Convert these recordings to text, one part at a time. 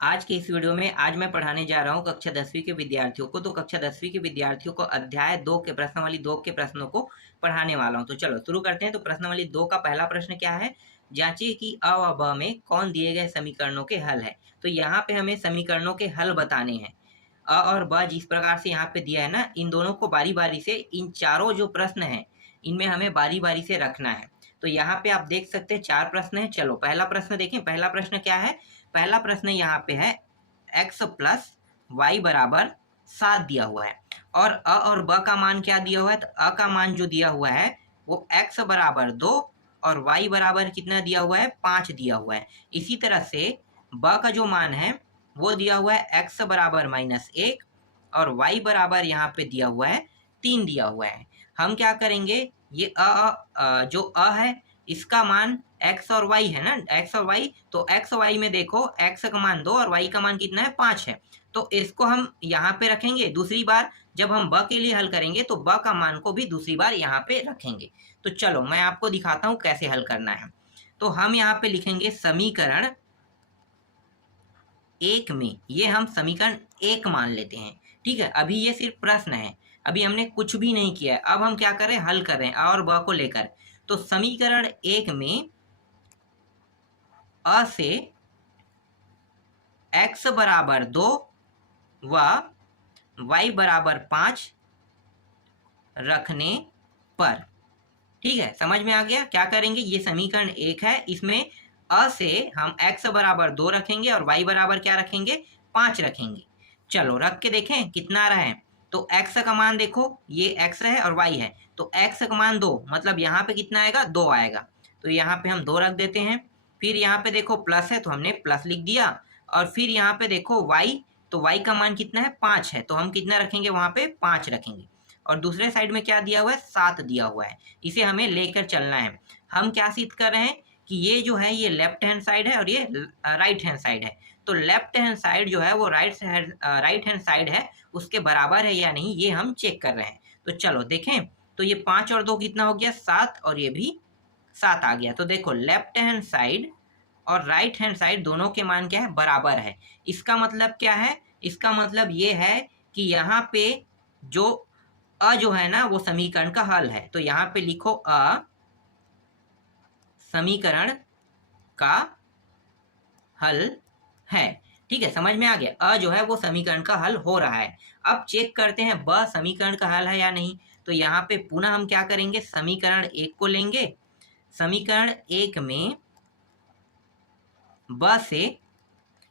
आज के इस वीडियो में आज मैं पढ़ाने जा रहा हूँ कक्षा 10वीं के विद्यार्थियों को। तो कक्षा 10वीं के विद्यार्थियों को अध्याय 2 के प्रश्नावली 2 के प्रश्नों को पढ़ाने वाला हूँ। तो चलो शुरू करते हैं। तो प्रश्नावली 2 का पहला प्रश्न क्या है? जांचिए कि अ व ब में कौन दिए गए समीकरणों के हल है। तो यहाँ पे हमें समीकरणों के हल बताने हैं। अ और ब जिस प्रकार से यहाँ पे दिया है ना, इन दोनों को बारी बारी से, इन चारों जो प्रश्न हैं इनमें हमें बारी बारी से रखना है। तो यहाँ पे आप देख सकते हैं 4 प्रश्न है। चलो पहला प्रश्न देखें। पहला प्रश्न क्या है? पहला प्रश्न यहाँ पे है x प्लस वाई बराबर 7 दिया हुआ है और अ और ब का मान क्या दिया हुआ है? तो अ का मान जो दिया हुआ है वो x बराबर 2 और y बराबर कितना दिया हुआ है? 5 दिया हुआ है। इसी तरह से ब का जो मान है वो दिया हुआ है x बराबर -1 और y बराबर यहाँ पे दिया हुआ है 3 दिया हुआ है। हम क्या करेंगे? ये जो अ है इसका मान x और y है ना, x और y। तो x और y में देखो, x का मान 2 और y का मान कितना है? 5 है। तो इसको हम यहाँ पे रखेंगे। दूसरी बार जब हम ब के लिए हल करेंगे तो ब का मान को भी दूसरी बार यहाँ पे रखेंगे। तो चलो मैं आपको दिखाता हूँ कैसे हल करना है। तो हम यहाँ पे लिखेंगे समीकरण 1 में, ये हम समीकरण 1 मान लेते हैं। ठीक है, अभी ये सिर्फ प्रश्न है, अभी हमने कुछ भी नहीं किया है। अब हम क्या करें? हल कर रहे हैं अ और ब को लेकर। तो समीकरण 1 में अ से x बराबर 2 व y बराबर 5 रखने पर, ठीक है, समझ में आ गया? क्या करेंगे? ये समीकरण 1 है, इसमें अ से हम x बराबर 2 रखेंगे और y बराबर क्या रखेंगे? 5 रखेंगे। चलो रख के देखें कितना आ रहा है। तो x का मान देखो, ये x है और y है। तो x का मान 2, मतलब यहाँ पे कितना आएगा? 2 आएगा। तो यहाँ पे हम 2 रख देते हैं। फिर यहाँ पे देखो प्लस है तो हमने प्लस लिख दिया। और फिर यहाँ पे देखो y, तो y का मान कितना है? 5 है। तो हम कितना रखेंगे? वहाँ पे 5 रखेंगे। और दूसरे साइड में क्या दिया हुआ है? 7 दिया हुआ है। इसे हमें लेकर चलना है। हम क्या सिद्ध कर रहे हैं कि ये जो है ये लेफ्ट हैंड साइड है और ये राइट हैंड साइड है। तो लेफ्ट हैंड साइड जो है वो राइट हैंड साइड है, उसके बराबर है या नहीं, ये हम चेक कर रहे हैं। तो चलो देखें। तो ये 5 और 2 कितना हो गया? 7, और ये भी 7 आ गया। तो देखो लेफ्ट हैंड साइड और राइट हैंड साइड दोनों के मान क्या है? बराबर है। इसका मतलब क्या है? इसका मतलब ये है कि यहाँ पे जो अ जो है ना वो समीकरण का हल है। तो यहाँ पे लिखो अ समीकरण का हल है। ठीक है, समझ में आ गया? अ जो है वो समीकरण का हल हो रहा है। अब चेक करते हैं ब समीकरण का हल है या नहीं। तो यहाँ पे पुनः हम क्या करेंगे? समीकरण 1 को लेंगे। समीकरण 1 में ब से,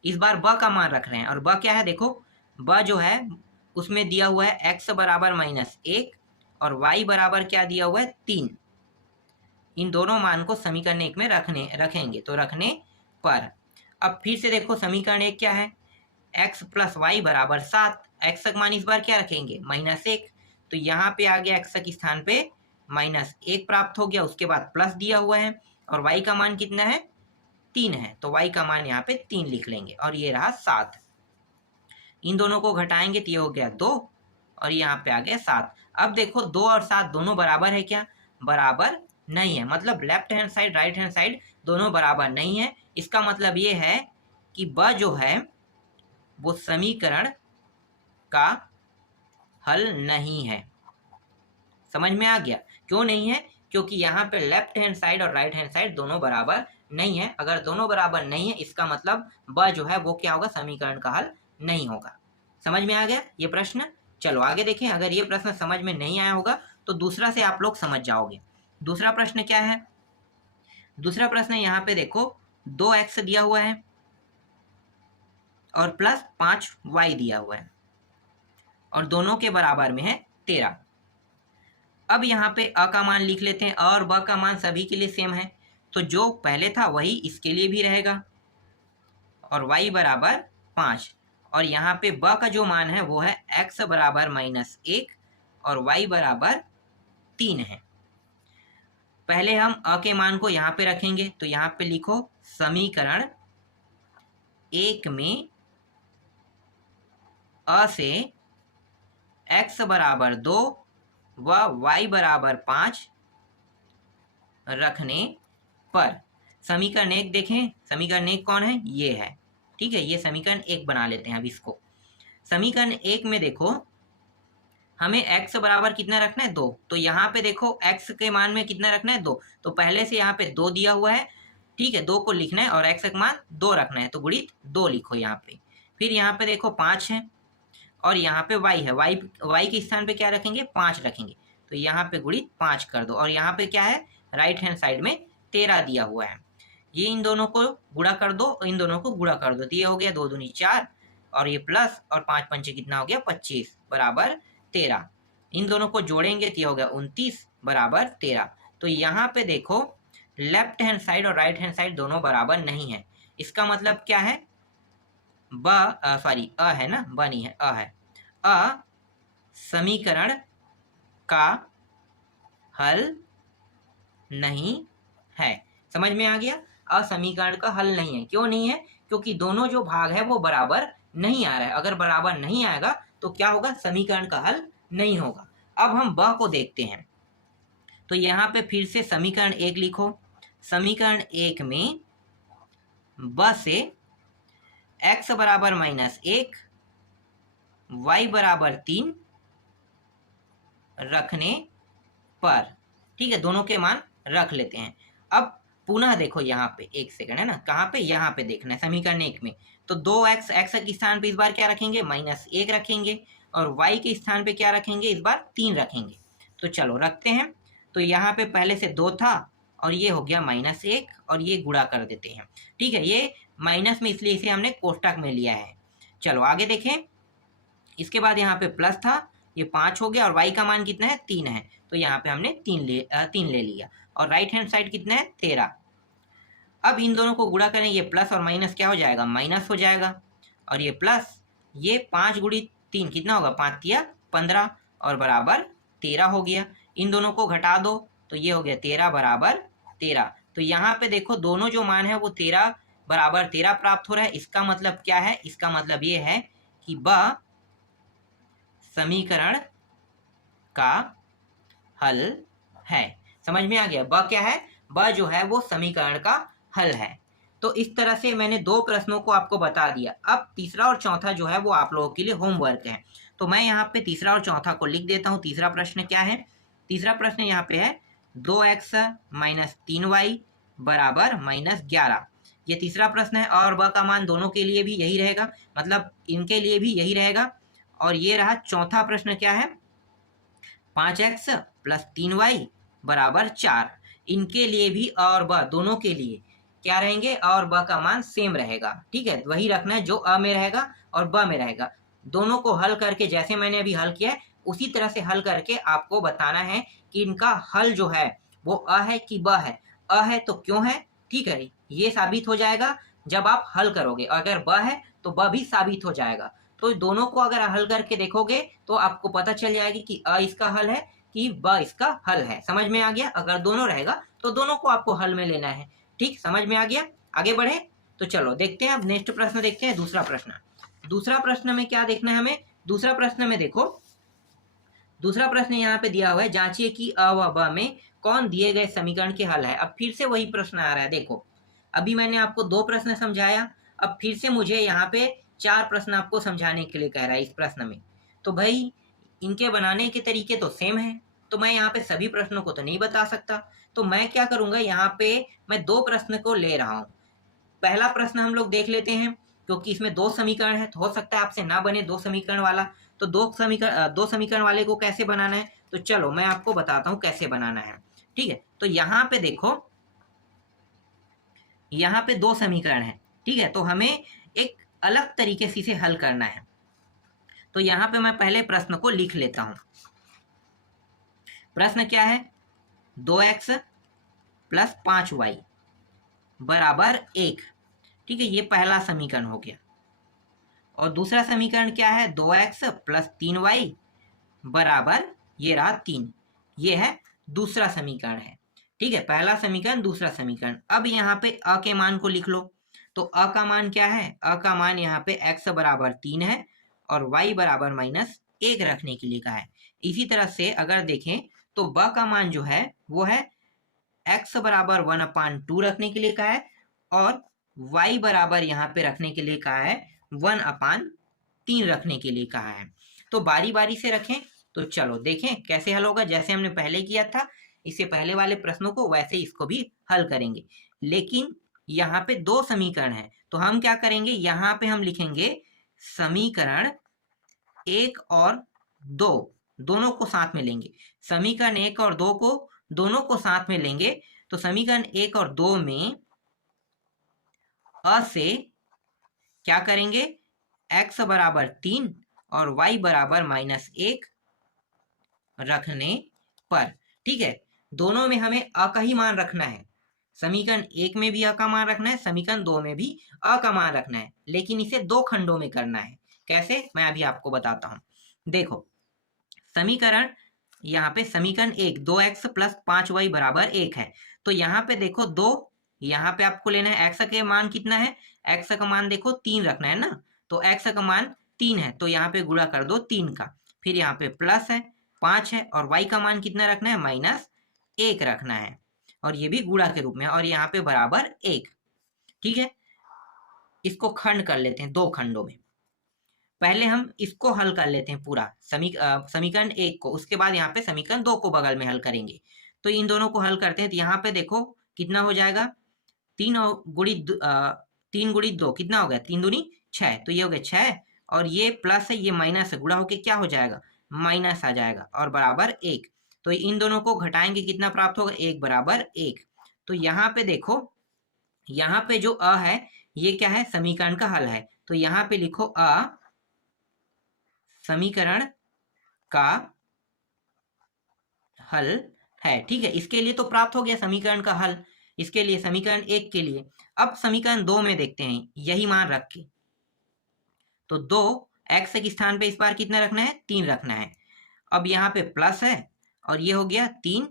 इस बार ब का मान रख रहे हैं और ब क्या है? देखो ब जो है उसमें दिया हुआ है x बराबर -1 और y बराबर क्या दिया हुआ है? 3। इन दोनों मान को समीकरण 1 में रखेंगे। तो रखने पर अब फिर से देखो समीकरण 1 क्या है? x प्लस वाई बराबर 7। x का मान इस बार क्या रखेंगे? -1। तो यहाँ पे आ गया x के स्थान पे -1 प्राप्त हो गया। उसके बाद प्लस दिया हुआ है और y का मान कितना है? 3 है। तो y का मान यहाँ पे 3 लिख लेंगे और ये रहा 7। इन दोनों को घटाएंगे तो ये हो गया 2 और यहाँ पे आ गया 7। अब देखो 2 और 7 दोनों बराबर है क्या? बराबर नहीं है। मतलब left hand side right hand side दोनों बराबर नहीं है। इसका मतलब ये है कि ब जो है वो समीकरण का हल नहीं है। समझ में आ गया? क्यों नहीं है? क्योंकि यहाँ पे लेफ्ट हैंड साइड और राइट हैंड साइड दोनों बराबर नहीं है। अगर दोनों बराबर नहीं है इसका मतलब ब जो है वो क्या होगा? समीकरण का हल नहीं होगा। समझ में आ गया ये प्रश्न? चलो आगे देखें। अगर ये प्रश्न समझ में नहीं आया होगा तो दूसरा से आप लोग समझ जाओगे। दूसरा प्रश्न क्या है? दूसरा प्रश्न यहाँ पे देखो 2x दिया हुआ है और प्लस 5y दिया हुआ है और दोनों के बराबर में है 13। अब यहाँ पे अ का मान लिख लेते हैं। अ और ब का मान सभी के लिए सेम है, तो जो पहले था वही इसके लिए भी रहेगा और y बराबर 5। और यहाँ पे ब का जो मान है वो है x बराबर -1 और y बराबर 3 है। पहले हम अ के मान को यहाँ पे रखेंगे। तो यहाँ पे लिखो समीकरण 1 में अ से x बराबर 2 व y बराबर 5 रखने पर, समीकरण 1 देखें। समीकरण 1 कौन है? ये है। ठीक है, ये समीकरण 1 बना लेते हैं। अब इसको समीकरण 1 में देखो हमें x बराबर कितना रखना है 2, तो यहाँ पे देखो x के मान में कितना रखना है 2, तो पहले से यहाँ पे 2 दिया हुआ है, ठीक है, 2 को लिखना है और x का मान 2 रखना है, तो गुणित 2 लिखो यहाँ पे। फिर यहाँ पे देखो 5 है और यहाँ पे y है, y के स्थान पे क्या रखेंगे 5 रखेंगे, तो यहाँ पे गुणित 5 कर दो। और यहाँ पे क्या है राइट हैंड साइड में 13 दिया हुआ है, ये इन दोनों को गुणा कर दो और इन दोनों को गुणा कर दो, तो ये हो गया 2 दूनी 4 और ये प्लस और 5 पंचे कितना हो गया 25 बराबर 13। इन दोनों को जोड़ेंगे तो ये हो गया 29 बराबर 13। तो यहाँ पे देखो लेफ्ट हैंड साइड और राइट हैंड साइड दोनों बराबर नहीं है, इसका मतलब क्या है सॉरी है ना, ब नहीं है, है समीकरण का हल नहीं है। समझ में आ गया, समीकरण का हल नहीं है। क्यों नहीं है? क्योंकि दोनों जो भाग है वो बराबर नहीं आ रहा है। अगर बराबर नहीं आएगा तो क्या होगा, समीकरण का हल नहीं होगा। अब हम ब को देखते हैं, तो यहाँ पे फिर से समीकरण 1 लिखो। समीकरण 1 में ब से x बराबर -1 y बराबर 3 रखने पर, ठीक है, दोनों के मान रख लेते हैं। अब पुनः देखो यहाँ पे, एक सेकंड है ना, कहाँ पे, यहाँ पे देखना है समीकरण 1 में। तो 2x x के स्थान पे इस बार क्या रखेंगे -1 रखेंगे और y के स्थान पे क्या रखेंगे इस बार 3 रखेंगे। तो चलो रखते हैं। तो यहाँ पे पहले से 2 था और ये हो गया -1 और ये गुणा कर देते हैं, ठीक है, ये माइनस में इसलिए इसे हमने कोष्टक में लिया है। चलो आगे देखें, इसके बाद यहाँ पे प्लस था, ये 5 हो गया और y का मान कितना है 3 है, तो यहाँ पे हमने 3 ले लिया और राइट हैंड साइड कितना है 13। अब इन दोनों को गुणा करें, ये प्लस और माइनस क्या हो जाएगा, माइनस हो जाएगा, और ये प्लस, ये 5 गुणित 3 कितना होगा, 5 तिया 15 और बराबर 13 हो गया। इन दोनों को घटा दो तो ये हो गया 13 बराबर 13। तो यहाँ पे देखो दोनों जो मान है वो 13 बराबर 13 प्राप्त हो रहा है। इसका मतलब क्या है, इसका मतलब ये है कि ब समीकरण का हल है। समझ में आ गया, ब क्या है, ब जो है वो समीकरण का हल है। तो इस तरह से मैंने 2 प्रश्नों को आपको बता दिया। अब तीसरा और चौथा जो है वो आप लोगों के लिए होमवर्क है, तो मैं यहाँ पे तीसरा और चौथा को लिख देता हूँ। तीसरा प्रश्न क्या है, तीसरा प्रश्न यहाँ पे है 2x - 3y बराबर -11। ये तीसरा प्रश्न है और ब का मान दोनों के लिए भी यही रहेगा, मतलब इनके लिए भी यही रहेगा। और ये रहा चौथा प्रश्न, क्या है 5x + 3y बराबर 4। इनके लिए भी और ब दोनों के लिए क्या रहेंगे, और ब का मान सेम रहेगा, ठीक है, वही रखना है जो अ में रहेगा और ब में रहेगा। दोनों को हल करके जैसे मैंने अभी हल किया है उसी तरह से हल करके आपको बताना है कि इनका हल जो है वो अ है कि ब है। अ है तो क्यों है, ठीक है, ये साबित हो जाएगा जब आप हल करोगे। अगर ब है तो ब भी साबित हो जाएगा। तो दोनों को अगर हल करके देखोगे तो आपको पता चल जाएगी कि अ इसका हल है कि ब इसका हल है। समझ में आ गया, अगर दोनों रहेगा तो दोनों को आपको हल में लेना है। ठीक, समझ में आ गया, आगे बढ़े। तो चलो देखते हैं, अब नेक्स्ट प्रश्न देखते हैं, दूसरा प्रश्न। दूसरा प्रश्न में क्या देखना है हमें, दूसरा प्रश्न में देखो, दूसरा प्रश्न यहाँ पे दिया हुआ है, जांचिए कि अ व ब में कौन दिए गए समीकरण के हल है। अब फिर से वही प्रश्न आ रहा है। देखो अभी मैंने आपको 2 प्रश्न समझाया, अब फिर से मुझे यहाँ पे 4 प्रश्न आपको समझाने के लिए कह रहा है इस प्रश्न में। तो भाई इनके बनाने के तरीके तो सेम है, तो मैं यहाँ पे सभी प्रश्नों को तो नहीं बता सकता, तो मैं क्या करूँगा, यहाँ पे मैं 2 प्रश्न को ले रहा हूँ। पहला प्रश्न हम लोग देख लेते हैं, क्योंकि इसमें 2 समीकरण है, तो हो सकता है आपसे ना बने 2 समीकरण वाला। तो 2 समीकरण वाले को कैसे बनाना है, तो चलो मैं आपको बताता हूँ कैसे बनाना है। ठीक है, तो यहाँ पे देखो, यहाँ पे 2 समीकरण है, ठीक है, तो हमें एक अलग तरीके से इसे हल करना है। तो यहाँ पे मैं पहले प्रश्न को लिख लेता हूँ। प्रश्न क्या है, 2x + 5y बराबर 1। ठीक है, ये पहला समीकरण हो गया। और दूसरा समीकरण क्या है, 2x + 3y बराबर, ये रहा 3। ये है दूसरा समीकरण है। ठीक है, पहला समीकरण, दूसरा समीकरण। अब यहाँ पे अ के मान को लिख लो। तो अ का मान क्या है, अ का मान यहाँ पे x बराबर 3 है और y बराबर -1 रखने के लिए कहा है। इसी तरह से अगर देखें तो ब का मान जो है वो है x बराबर 1/2 रखने के लिए कहा है और y बराबर यहाँ पे रखने के लिए कहा है 1/3 रखने के लिए कहा है। तो बारी बारी से रखें। तो चलो देखें कैसे हल होगा। जैसे हमने पहले किया था इससे पहले वाले प्रश्नों को, वैसे इसको भी हल करेंगे। लेकिन यहाँ पे दो समीकरण है, तो हम क्या करेंगे, यहाँ पे हम लिखेंगे समीकरण 1 और 2 दोनों को साथ में लेंगे। समीकरण 1 और 2 को दोनों को साथ में लेंगे। तो समीकरण 1 और 2 में अ से क्या करेंगे, x बराबर 3 और y बराबर -1 रखने पर, ठीक है, दोनों में हमें अ का ही मान रखना है। समीकरण 1 में भी अ का मान रखना है, समीकरण 2 में भी अ का मान रखना है, लेकिन इसे दो खंडों में करना है। कैसे, मैं अभी आपको बताता हूं। देखो समीकरण, यहाँ पे समीकरण 1 2x + 5y = 1 है। तो यहाँ पे देखो 2, यहाँ पे आपको लेना है x के मान कितना है, x का मान देखो 3 रखना है ना। तो x का मान 3 है, तो यहाँ पे गुणा कर दो 3 का। फिर यहाँ पे प्लस है 5 है, और y का मान कितना रखना है, -1 रखना है, और ये भी गुणा के रूप में, और यहाँ पे बराबर 1। ठीक है, इसको खंड कर लेते हैं दो खंडों में। पहले हम इसको हल कर लेते हैं पूरा समीकरण 1 को, उसके बाद यहाँ पे समीकरण 2 को बगल में हल करेंगे। तो इन दोनों को हल करते हैं। तो यहाँ पे देखो कितना हो जाएगा, 3 गुणित 2 कितना हो गया, 3 दूनी 6, तो ये हो गया 6, और ये प्लस है ये माइनस है, गुणा होके क्या हो जाएगा, माइनस आ जाएगा, और बराबर 1। तो इन दोनों को घटाएंगे कितना प्राप्त होगा, 1 बराबर 1। तो यहाँ पे देखो, यहाँ पे जो अ है ये क्या है, समीकरण का हल है। तो यहाँ पे लिखो अ समीकरण का हल है। ठीक है, इसके लिए तो प्राप्त हो गया समीकरण का हल, इसके लिए समीकरण 1 के लिए। अब समीकरण 2 में देखते हैं यही मान रख के। तो 2 x के स्थान पे इस बार कितना रखना है, 3 रखना है। अब यहाँ पे प्लस है, और ये हो गया 3,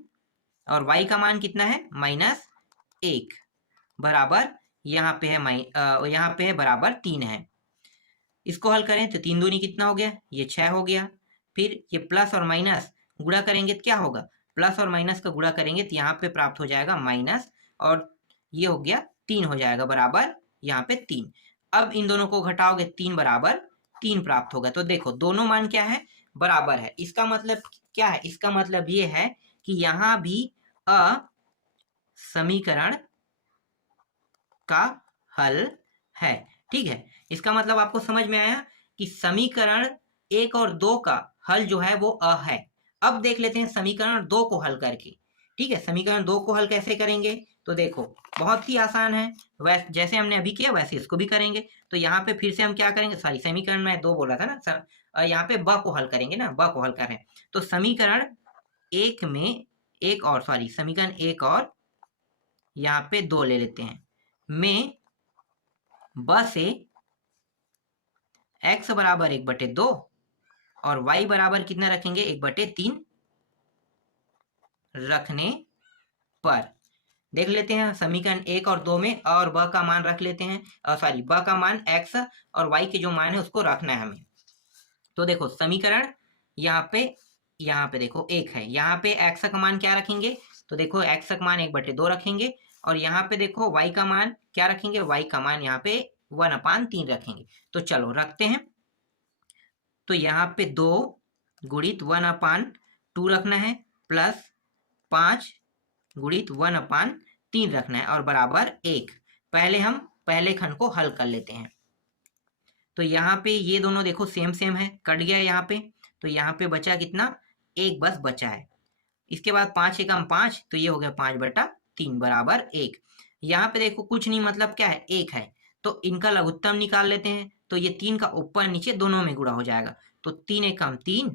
और y का मान कितना है, -1 बराबर, यहाँ पे है यहाँ पे है बराबर 3 है। इसको हल करें तो 3 दूनी कितना हो गया, ये 6 हो गया। फिर ये प्लस और माइनस गुणा करेंगे तो क्या होगा, प्लस और माइनस का गुणा करेंगे तो यहाँ पे प्राप्त हो जाएगा माइनस, और ये हो गया 3 हो जाएगा बराबर यहाँ पे 3। अब इन दोनों को घटाओगे 3 बराबर 3 प्राप्त होगा। तो देखो दोनों मान क्या है, बराबर है। इसका मतलब क्या है, इसका मतलब ये है कि यहाँ भी अ समीकरण का हल है। ठीक है, इसका मतलब आपको समझ में आया कि समीकरण 1 और 2 का हल जो है वो अ है। अब देख लेते हैं समीकरण 2 को हल करके। ठीक है, समीकरण 2 को हल कैसे करेंगे, तो देखो बहुत ही आसान है, वैसे जैसे हमने अभी किया वैसे इसको भी करेंगे। तो यहाँ पे फिर से हम क्या करेंगे, सॉरी समीकरण में 2 बोला था ना, यहाँ पे ब को हल करेंगे ना, ब को हल कर रहे हैं। तो समीकरण 1 में एक और, सॉरी समीकरण 1 और यहाँ पे 2 ले लेते हैं, में ब से x बराबर 1/2 और y बराबर कितना रखेंगे, 1/3 रखने पर। देख लेते हैं समीकरण 1 और 2 में अ और ब का मान रख लेते हैं, सॉरी ब का मान x और y के जो मान है उसको रखना है हमें। तो देखो समीकरण यहाँ पे देखो 1 है, यहाँ पे x का मान क्या रखेंगे, तो देखो x का मान 1/2 रखेंगे, और यहाँ पे देखो y का मान क्या रखेंगे, y का मान यहाँ पे 1/3 रखेंगे। तो चलो रखते हैं। तो यहाँ पे 2 गुणित 1/2 रखना है, प्लस 5 गुणित 1/3 रखना है, और बराबर 1। पहले हम पहले खंड को हल कर लेते हैं। तो यहाँ पे ये दोनों देखो सेम सेम है, कट गया यहाँ पे। तो यहाँ पे बचा कितना, 1 बस बचा है। इसके बाद 5 एकम 5, तो ये हो गया 5/3 बराबर 1। यहाँ पे देखो कुछ नहीं, मतलब क्या है, 1 है। तो इनका लघुत्तम निकाल लेते हैं। तो ये 3 का ऊपर नीचे दोनों में गुणा हो जाएगा। तो 3 एकम 3,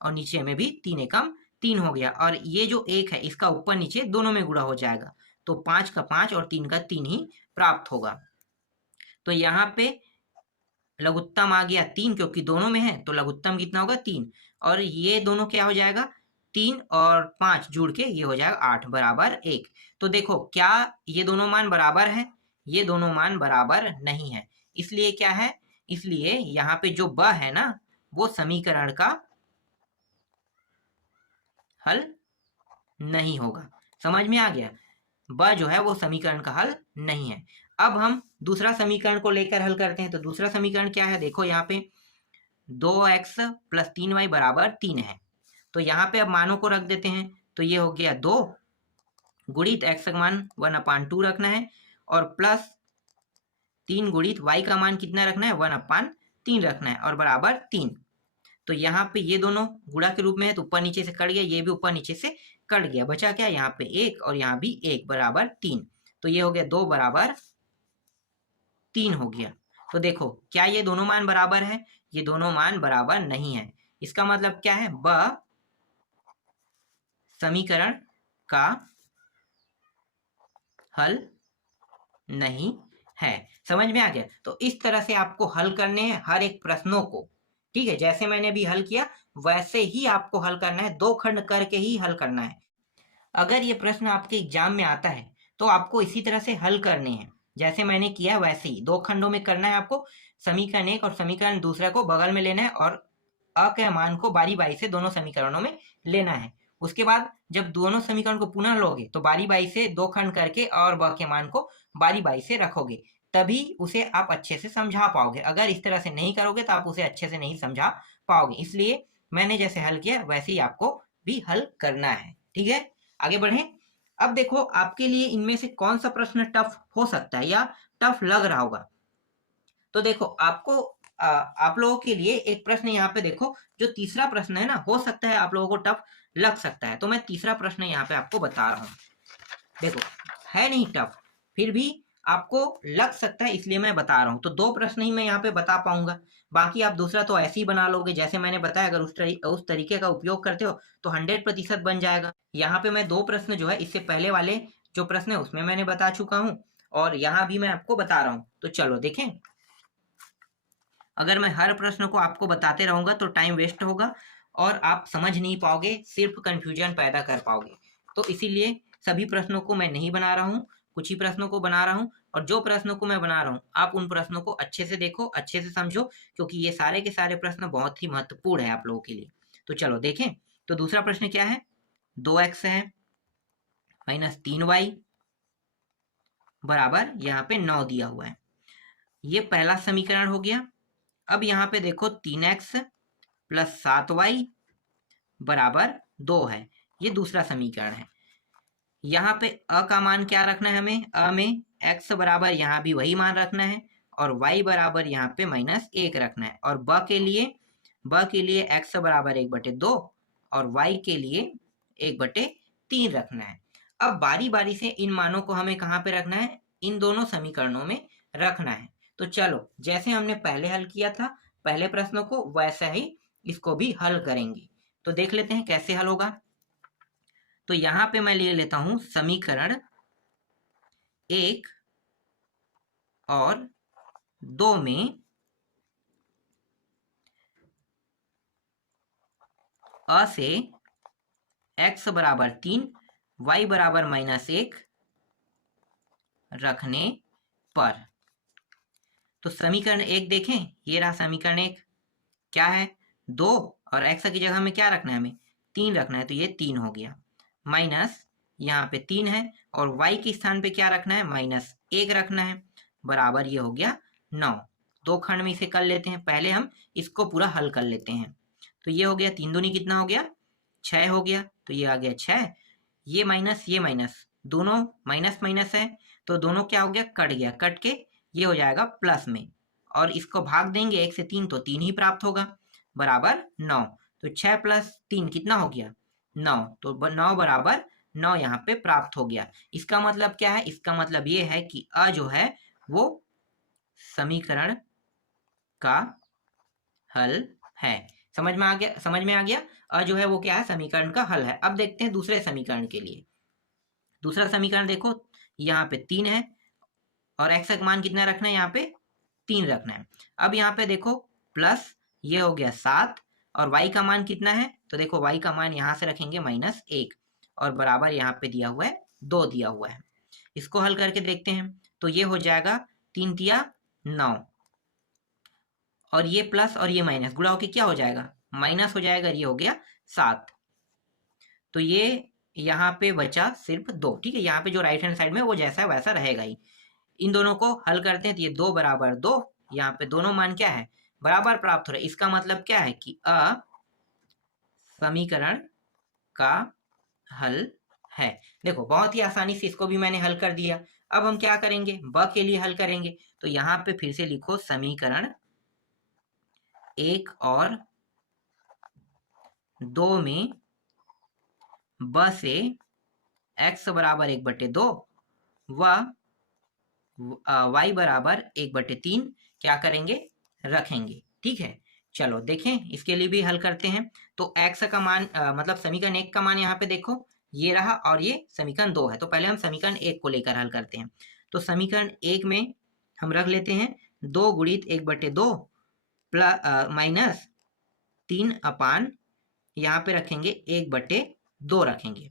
और नीचे में भी 3 एकम 3 हो गया, और ये जो 1 है इसका ऊपर नीचे दोनों में गुणा हो जाएगा। तो 5 का 5 और 3 का 3 ही प्राप्त होगा। तो यहाँ पे लघुत्तम आ गया 3, क्योंकि दोनों में है, तो लघुत्तम कितना होगा, 3। और ये दोनों क्या हो जाएगा, 3 और 5 जुड़ के ये हो जाएगा 8 बराबर 1। तो देखो क्या ये दोनों मान बराबर है, ये दोनों मान बराबर नहीं है। इसलिए क्या है, इसलिए यहाँ पे जो ब है ना, वो समीकरण का हल नहीं होगा। समझ में आ गया, ब जो है वो समीकरण का हल नहीं है। अब हम दूसरा समीकरण को लेकर हल करते हैं। तो दूसरा समीकरण क्या है, देखो यहाँ पे 2x प्लस 3y बराबर 3 है। तो यहाँ पे अब मानों को रख देते हैं। तो ये हो गया 2 गुणित x का मान 1/2 रखना है और प्लस 3 गुणित y का मान कितना रखना है, 1/3 रखना है और बराबर 3। तो यहाँ पे ये दोनों गुणा के रूप में है तो ऊपर नीचे से कट गया, ये भी ऊपर नीचे से कट गया, बचा क्या, यहाँ पे 1 और यहाँ भी 1 बराबर 3। तो ये हो गया 2 बराबर 3 हो गया। तो देखो क्या ये दोनों मान बराबर है, ये दोनों मान बराबर नहीं है। इसका मतलब क्या है, ब समीकरण का हल नहीं है। समझ में आ गया। तो इस तरह से आपको हल करने हैं हर एक प्रश्नों को, ठीक है। जैसे मैंने भी हल किया वैसे ही आपको हल करना है, 2 खंड करके ही हल करना है। अगर ये प्रश्न आपके एग्जाम में आता है तो आपको इसी तरह से हल करने हैं, जैसे मैंने किया वैसे ही 2 खंडों में करना है आपको। समीकरण 1 और समीकरण दूसरा को बगल में लेना है और अ के मान को बारी बारी से दोनों समीकरणों में लेना है। उसके बाद जब दोनों समीकरण को पुनः लोगे तो बारी बारी से 2 खंड करके और ब के मान को बारी बारी से रखोगे, तभी उसे आप अच्छे से समझा पाओगे। अगर इस तरह से नहीं करोगे तो आप उसे अच्छे से नहीं समझा पाओगे। इसलिए मैंने जैसे हल किया वैसे ही आपको भी हल करना है, ठीक है। आगे बढ़ें। अब देखो आपके लिए इनमें से कौन सा प्रश्न टफ हो सकता है या टफ लग रहा होगा। तो देखो आपको आप लोगों के लिए एक प्रश्न यहाँ पे देखो, जो तीसरा प्रश्न है ना, हो सकता है आप लोगों को टफ लग सकता है। तो मैं तीसरा प्रश्न यहाँ पे आपको बता रहा हूँ। देखो है नहीं टफ, फिर भी आपको लग सकता है इसलिए मैं बता रहा हूँ। तो 2 प्रश्न ही मैं यहाँ पे बता पाऊंगा, बाकी आप दूसरा तो ऐसे ही बना लोगे जैसे मैंने बताया। अगर उस तरीके का उपयोग करते हो तो 100% बन जाएगा। यहाँ पे मैं 2 प्रश्न जो है इससे पहले वाले जो प्रश्न है उसमें मैंने बता चुका हूँ और यहाँ भी मैं आपको बता रहा हूँ। तो चलो देखें। अगर मैं हर प्रश्न को आपको बताते रहूंगा तो टाइम वेस्ट होगा और आप समझ नहीं पाओगे, सिर्फ कंफ्यूजन पैदा कर पाओगे। तो इसीलिए सभी प्रश्नों को मैं नहीं बना रहा हूँ, कुछ ही प्रश्नों को बना रहा हूँ। और जो प्रश्नों को मैं बना रहा हूँ आप उन प्रश्नों को अच्छे से देखो, अच्छे से समझो, क्योंकि ये सारे के सारे प्रश्न बहुत ही महत्वपूर्ण है आप लोगों के लिए। तो चलो देखें। तो दूसरा प्रश्न क्या है, 2x है माइनस 3y बराबर यहाँ पे 9 दिया हुआ है। ये पहला समीकरण हो गया। अब यहाँ पे देखो 3x प्लस 7y बराबर 2 है, ये दूसरा समीकरण है। यहाँ पे अ का मान क्या रखना है हमें, अ में x बराबर यहाँ भी वही मान रखना है और y बराबर यहाँ पे -1 रखना है। और ब के लिए x बराबर 1/2 और y के लिए 1/3 रखना है। अब बारी बारी से इन मानों को हमें कहाँ पे रखना है, इन दोनों समीकरणों में रखना है। तो चलो जैसे हमने पहले हल किया था पहले प्रश्नों को, वैसा ही इसको भी हल करेंगे। तो देख लेते हैं कैसे हल होगा। तो यहाँ पे मैं ले लेता हूँ समीकरण 1 और 2 में अ से x बराबर 3 y बराबर -1 रखने पर। तो समीकरण 1 देखें, ये रहा समीकरण 1। क्या है, 2 और x की जगह में क्या रखना है, हमें 3 रखना है। तो ये 3 हो गया, माइनस यहाँ पे 3 है और y के स्थान पे क्या रखना है, -1 रखना है, बराबर ये हो गया 9। 2 खंड में इसे कर लेते हैं, पहले हम इसको पूरा हल कर लेते हैं। तो ये हो गया 3 दूनी कितना हो गया, 6 हो गया। तो ये आ गया 6, ये माइनस दोनों माइनस माइनस है तो दोनों क्या हो गया, कट गया, कट के ये हो जाएगा प्लस में और इसको भाग देंगे 1 से 3 तो 3 ही प्राप्त होगा, बराबर 9। तो 6 + 3 कितना हो गया, 9। तो 9 बराबर 9 यहाँ पे प्राप्त हो गया। इसका मतलब क्या है, इसका मतलब ये है कि अ जो है वो समीकरण का हल है। समझ में आ गया। अ जो है वो क्या है, समीकरण का हल है। अब देखते हैं दूसरे समीकरण के लिए। दूसरा समीकरण देखो, यहाँ पे 3 है और x का मान कितना रखना है, यहाँ पे 3 रखना है। अब यहाँ पे देखो प्लस ये हो गया 7 और y का मान कितना है, तो देखो y का मान यहाँ से रखेंगे -1 और बराबर यहाँ पे दिया हुआ है 2 दिया हुआ है। इसको हल करके देखते हैं। तो ये हो जाएगा 3 तिया 9 और ये प्लस और ये माइनस गुणा होके क्या हो जाएगा, माइनस हो जाएगा, ये हो गया 7। तो ये यहाँ पे बचा सिर्फ 2, ठीक है। यहाँ पे जो राइट हैंड साइड में वो जैसा है वैसा रहेगा ही। इन दोनों को हल करते हैं तो ये 2 बराबर 2, यहाँ पे दोनों मान क्या है, बराबर प्राप्त हो रहा है। इसका मतलब क्या है कि अ समीकरण का हल है। देखो बहुत ही आसानी से इसको भी मैंने हल कर दिया। अब हम क्या करेंगे, ब के लिए हल करेंगे। तो यहाँ पे फिर से लिखो समीकरण 1 और 2 में ब से x बराबर 1/2 व y बराबर 1/3 क्या करेंगे, रखेंगे। ठीक है, चलो देखें इसके लिए भी हल करते हैं। तो x का मान मतलब समीकरण 1 का मान यहाँ पे देखो ये रहा और ये समीकरण 2 है। तो पहले हम समीकरण 1 को लेकर हल करते हैं। तो समीकरण 1 में हम रख लेते हैं 2 गुणित 1/2 प्लस माइनस 3 अपान यहाँ पे रखेंगे 1/2 रखेंगे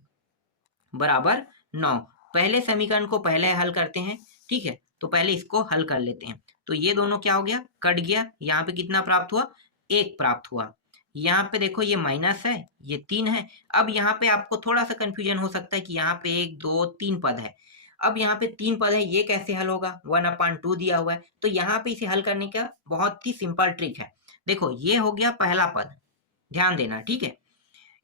बराबर 9। पहले समीकरण को पहले हल करते हैं। ठीक है, तो पहले इसको हल कर लेते हैं। तो ये दोनों क्या हो गया, कट गया। यहाँ पे कितना प्राप्त हुआ, 1 प्राप्त हुआ। यहाँ पे देखो ये माइनस है, ये 3 है। अब यहाँ पे आपको थोड़ा सा कंफ्यूजन हो सकता है कि यहाँ पे 1 2 3 पद है। अब यहाँ पे 3 पद है, ये कैसे हल होगा, 1/2 दिया हुआ है। तो यहाँ पे इसे हल करने का बहुत ही सिंपल ट्रिक है। देखो ये हो गया पहला पद, ध्यान देना। ठीक है,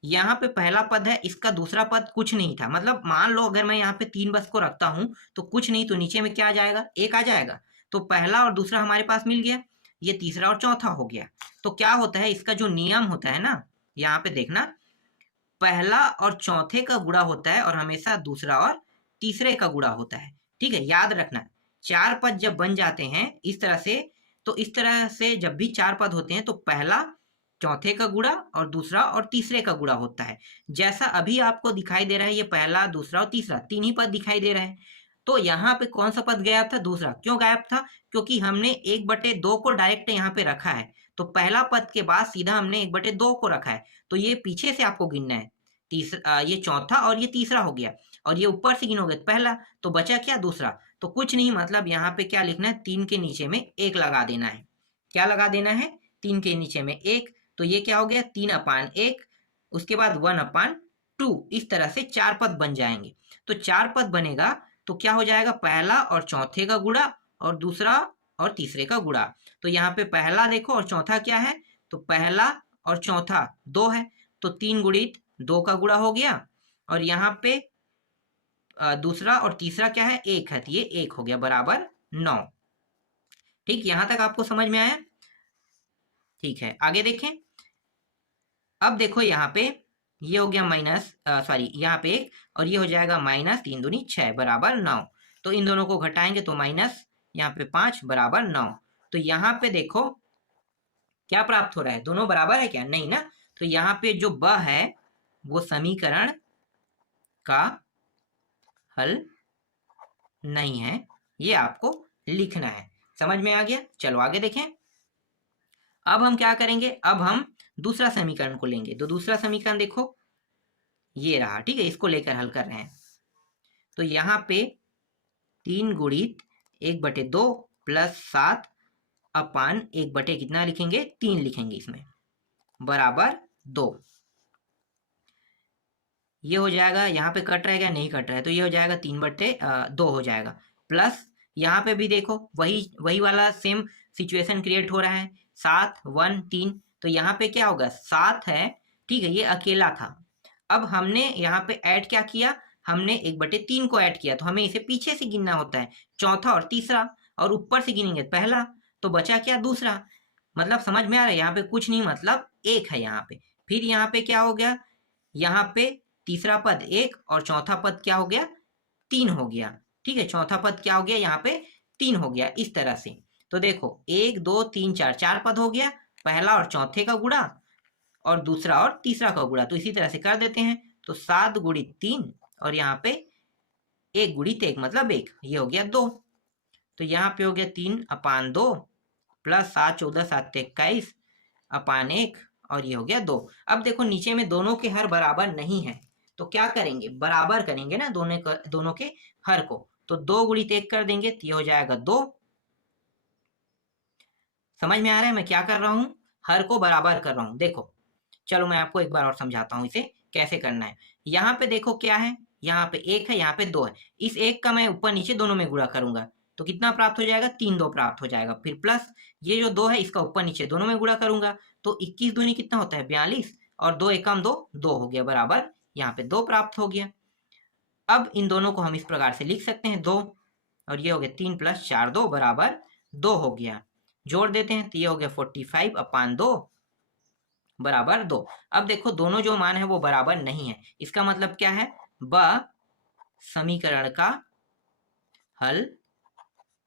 यहाँ पे पहला पद है, इसका दूसरा पद कुछ नहीं था। मतलब मान लो अगर मैं यहाँ पे 3 बस को रखता हूँ तो कुछ नहीं, तो नीचे में क्या आ जाएगा, 1 आ जाएगा। तो पहला और दूसरा हमारे पास मिल गया, ये तीसरा और चौथा हो गया। तो क्या होता है, इसका जो नियम होता है ना, यहाँ पे देखना, पहला और चौथे का गुणा होता है और हमेशा दूसरा और तीसरे का गुणा होता है। ठीक है, याद रखना 4 पद जब बन जाते हैं इस तरह से, तो इस तरह से जब भी 4 पद होते हैं तो पहला चौथे का गुणा और दूसरा और तीसरे का गुणा होता है। जैसा अभी आपको दिखाई दे रहा है, ये पहला दूसरा और तीसरा 3 ही पद दिखाई दे रहे हैं। तो यहाँ पे कौन सा पद गायब था, दूसरा। क्यों गायब था, क्योंकि हमने 1/2 को डायरेक्ट यहाँ पे रखा है। तो पहला पद के बाद सीधा हमने 1/2 को रखा है। तो ये पीछे से आपको गिनना है, तीसरा ये चौथा और ये तीसरा हो गया, और ये ऊपर से गिनोगे पहला, तो बचा क्या, दूसरा। तो कुछ नहीं, मतलब यहाँ पे क्या लिखना है, 3 के नीचे में 1 लगा देना है। क्या लगा देना है, 3 के नीचे में 1। तो ये क्या हो गया, 3/1, उसके बाद 1/2। इस तरह से 4 पद बन जाएंगे। तो 4 पद बनेगा तो क्या हो जाएगा, पहला और चौथे का गुणा और दूसरा और तीसरे का गुणा। तो यहाँ पे पहला देखो और चौथा क्या है, तो पहला और चौथा 2 है, तो 3 गुणित 2 का गुणा हो गया। और यहाँ पे दूसरा और तीसरा क्या है, 1 है, तो ये 1 हो गया बराबर 9। ठीक, यहां तक आपको समझ में आया। ठीक है, आगे देखें। अब देखो यहाँ पे ये हो गया माइनस, सॉरी यहाँ पे 1 और ये हो जाएगा माइनस 3 दूनी 6 बराबर 9। तो इन दोनों को घटाएंगे तो माइनस यहाँ पे 5 बराबर 9। तो यहाँ पे देखो क्या प्राप्त हो रहा है, दोनों बराबर है क्या, नहीं ना। तो यहाँ पे जो ब है वो समीकरण का हल नहीं है, ये आपको लिखना है। समझ में आ गया, चलो आगे देखें। अब हम क्या करेंगे, अब हम दूसरा समीकरण को लेंगे। तो दूसरा समीकरण देखो ये रहा। ठीक है, इसको लेकर हल कर रहे हैं। तो यहाँ पे 3 गुणित 1/2 प्लस 7 अपान 1/, कितना लिखेंगे, 3 लिखेंगे इसमें, बराबर 2। ये हो जाएगा, यहाँ पे कट रहेगा, नहीं कट रहा है, तो ये हो जाएगा 3/2 हो जाएगा। प्लस यहाँ पे भी देखो वही वाला सेम सिचुएशन क्रिएट हो रहा है, 7 1 3। तो यहाँ पे क्या होगा, 7 है। ठीक है, ये अकेला था। अब हमने यहाँ पे ऐड क्या किया, हमने 1/3 को ऐड किया। तो हमें इसे पीछे से गिनना होता है, चौथा और तीसरा, और ऊपर से गिनेंगे पहला। तो बचा क्या, दूसरा। मतलब समझ में आ रहा है, यहाँ पे कुछ नहीं, मतलब 1 है यहाँ पे। फिर यहाँ पे क्या हो गया, यहाँ पे तीसरा पद 1 और चौथा पद क्या हो गया, 3 हो गया। ठीक है, चौथा पद क्या हो गया, यहाँ पे 3 हो गया, इस तरह से। तो देखो 1 2 3 4, 4 पद हो गया, पहला और चौथे का गुणा और दूसरा और तीसरा का गुणा। तो इसी तरह से कर देते हैं। तो 7 गुणित 3 और यहाँ पे 1 गुणित 1 मतलब 1, ये हो गया 2। तो यहाँ पे हो गया 3/2 प्लस 7 14 7 21 अपान 1 और ये हो गया 2। अब देखो नीचे में दोनों के हर बराबर नहीं है, तो क्या करेंगे, बराबर करेंगे ना दोनों के हर को। तो 2 गुणित 1 कर देंगे तो ये हो जाएगा 2। समझ में आ रहा है मैं क्या कर रहा हूं, हर को बराबर कर रहा हूं। देखो चलो मैं आपको एक बार और समझाता हूं इसे कैसे करना है। यहाँ पे देखो क्या है, यहाँ पे 1 है, यहाँ पे 2 है। इस 1 का मैं ऊपर नीचे दोनों में गुणा करूंगा, तो कितना प्राप्त हो जाएगा, 3 2 प्राप्त हो जाएगा। फिर प्लस ये जो 2 है इसका ऊपर नीचे दोनों में गुणा करूंगा तो 21 दूनी कितना होता है 42 और 2 एकम 2 2 हो गया बराबर, यहाँ पे 2 प्राप्त हो गया। अब इन दोनों को हम इस प्रकार से लिख सकते हैं 2 और ये हो गया 3 + 4 2 बराबर 2 हो गया। जोड़ देते हैं तो ये हो गया 45/2 बराबर 2। अब देखो दोनों जो मान है वो बराबर नहीं है, इसका मतलब क्या है, ब समीकरण का हल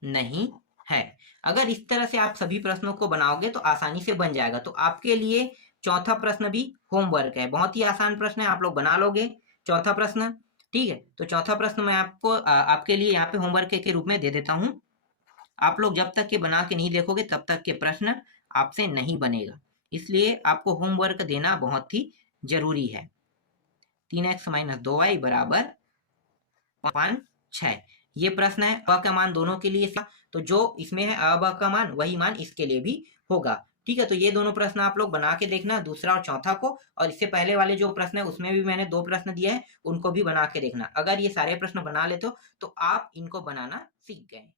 नहीं है। अगर इस तरह से आप सभी प्रश्नों को बनाओगे तो आसानी से बन जाएगा। तो आपके लिए चौथा प्रश्न भी होमवर्क है, बहुत ही आसान प्रश्न है, आप लोग बना लोगे चौथा प्रश्न, ठीक है। तो चौथा प्रश्न मैं आपको आपके लिए यहाँ पे होमवर्क के रूप में दे देता हूँ। आप लोग जब तक के बना के नहीं देखोगे तब तक के प्रश्न आपसे नहीं बनेगा, इसलिए आपको होमवर्क देना बहुत ही जरूरी है। 3x - 2y बराबर 5 6 ये प्रश्न है, अ का मान दोनों के लिए, तो जो इसमें है अ ब का मान वही मान इसके लिए भी होगा, ठीक है। तो ये दोनों प्रश्न आप लोग बना के देखना, दूसरा और चौथा को, और इससे पहले वाले जो प्रश्न है उसमें भी मैंने 2 प्रश्न दिए हैं, उनको भी बना के देखना। अगर ये सारे प्रश्न बना लेते हो तो आप इनको बनाना सीख गए।